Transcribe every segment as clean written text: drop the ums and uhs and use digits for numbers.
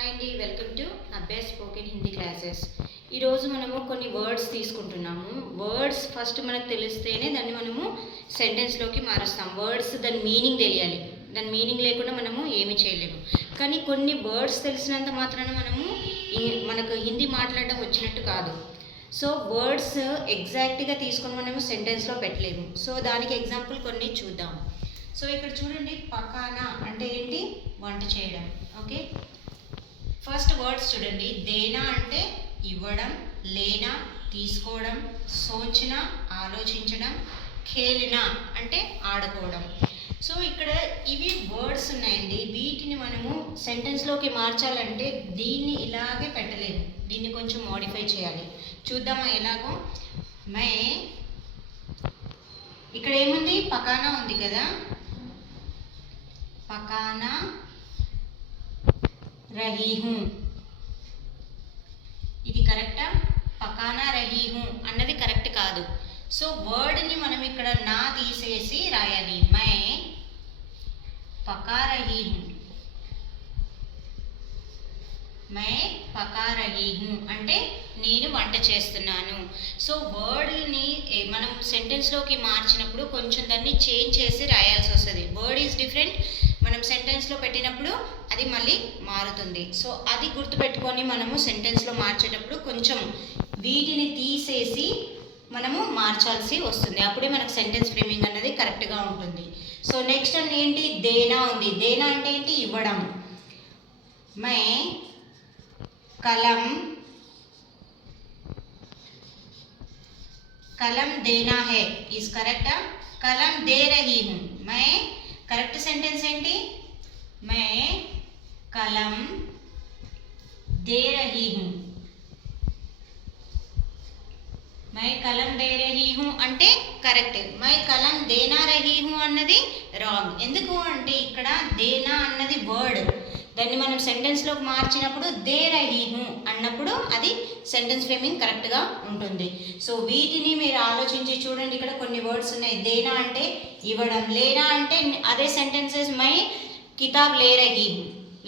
Hi అండి, welcome to Abhyas spoken Hindi classes. ఈరోజు మనము కొన్ని వర్డ్స్ తీసుకుంటున్నాము. వర్డ్స్ ఫస్ట్ మనకు తెలిస్తేనే దాన్ని మనము సెంటెన్స్లోకి మారుస్తాం. వర్డ్స్ దాని మీనింగ్ తెలియాలి. దాని మీనింగ్ లేకుండా మనము ఏమీ చేయలేము. కానీ కొన్ని వర్డ్స్ తెలిసినంత మాత్రాన మనకు హిందీ మాట్లాడడం వచ్చినట్టు కాదు. సో వర్డ్స్ ఎగ్జాక్ట్గా తీసుకొని మనము సెంటెన్స్లో పెట్టలేము. సో దానికి ఎగ్జాంపుల్ కొన్ని చూద్దాం. సో ఇక్కడ చూడండి, పకానా అంటే ఏంటి? వంట చేయడం. ఓకే, ఫస్ట్ వర్డ్స్ చూడండి. దేనా అంటే ఇవ్వడం, లేనా తీసుకోవడం, సోచన ఆలోచించడం, ఖేలినా అంటే ఆడుకోవడం. సో ఇక్కడ ఇవి వర్డ్స్ ఉన్నాయండి. వీటిని మనము సెంటెన్స్లోకి మార్చాలంటే దీన్ని ఇలాగే పెట్టలేము. దీన్ని కొంచెం మోడిఫై చేయాలి. చూద్దామా ఎలాగో. మే ఇక్కడ ఏముంది? పకానా ఉంది కదా. పకానా రహీ హూ, ఇది కరెక్టా? పకానా రహీ హూ అన్నది కరెక్ట్ కాదు. సో వర్డ్ని మనం ఇక్కడ నా తీసేసి రాయాలి. మై పకా రహీ హూ, మై పకా రహీ హూ అంటే నేను వంట చేస్తున్నాను. సో వర్డ్ని మనం సెంటెన్స్లోకి మార్చినప్పుడు కొంచెం దాన్ని చేంజ్ చేసి రాయాల్సి వస్తుంది. Word is different. మనం సెంటెన్స్లో పెట్టినప్పుడు అది మళ్ళీ మారుతుంది. సో అది గుర్తుపెట్టుకొని మనము సెంటెన్స్లో మార్చేటప్పుడు కొంచెం వీటిని తీసేసి మనము మార్చాల్సి వస్తుంది. అప్పుడే మనకు సెంటెన్స్ ఫ్రేమింగ్ అన్నది కరెక్ట్గా ఉంటుంది. సో నెక్స్ట్ అంటే ఏంటి? దేనా ఉంది. దేనా అంటే ఏంటి? ఇవ్వడం. మై కలం కలం దేనా హై ఈజ్ కరెక్టా? కలం దే రహీ హూ. మై కరెక్ట్ సెంటెన్స్ ఏంటి? మై కలం దే రహీ హూ. మై కలం దే రహీ హూ అంటే కరెక్ట్. మై కలం దేనా రహీ హూ అన్నది రాంగ్. ఎందుకు అంటే ఇక్కడ దేనా అన్నది వర్డ్. దాన్ని మనం సెంటెన్స్లోకి మార్చినప్పుడు దే రహీ హూ అన్నప్పుడు అది సెంటెన్స్ ఫ్రేమింగ్ కరెక్ట్గా ఉంటుంది. సో వీటిని మీరు ఆలోచించి చూడండి. ఇక్కడ కొన్ని వర్డ్స్ ఉన్నాయి. దేనా అంటే ఇవ్వడం, లేనా అంటే అదే సెంటెన్సెస్ మై కితాబ్ లే రహీ హూ.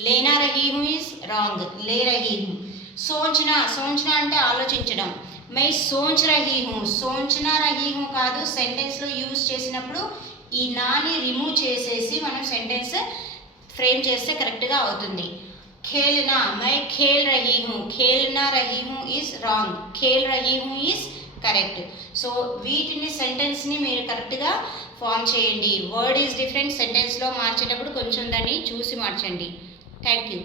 లేనా రహీ హూ ఈజ్ రాంగ్, లే రహీ హూ. సోచనా, సోచనా అంటే ఆలోచించడం. మై సోచ్ రహీ హూ, సోచనా రహీ హూ కాదు. సెంటెన్స్లో యూజ్ చేసినప్పుడు ఈ నాని రిమూవ్ చేసేసి మనం సెంటెన్స్ ఫ్రేమ్ చేస్తే కరెక్ట్గా అవుతుంది. ఖేల్నా, మై ఖేల్ రహీ హూ. ఖేల్నా రహీ హూ ఈజ్ రాంగ్, ఖేల్ రహీ హూ ఈజ్ కరెక్ట్. సో వీటిని సెంటెన్స్ని మీరు కరెక్ట్గా ఫామ్ చేయండి. Word is different. సెంటెన్స్లో మార్చేటప్పుడు కొంచెం దాన్ని చూసి మార్చండి. Thank you.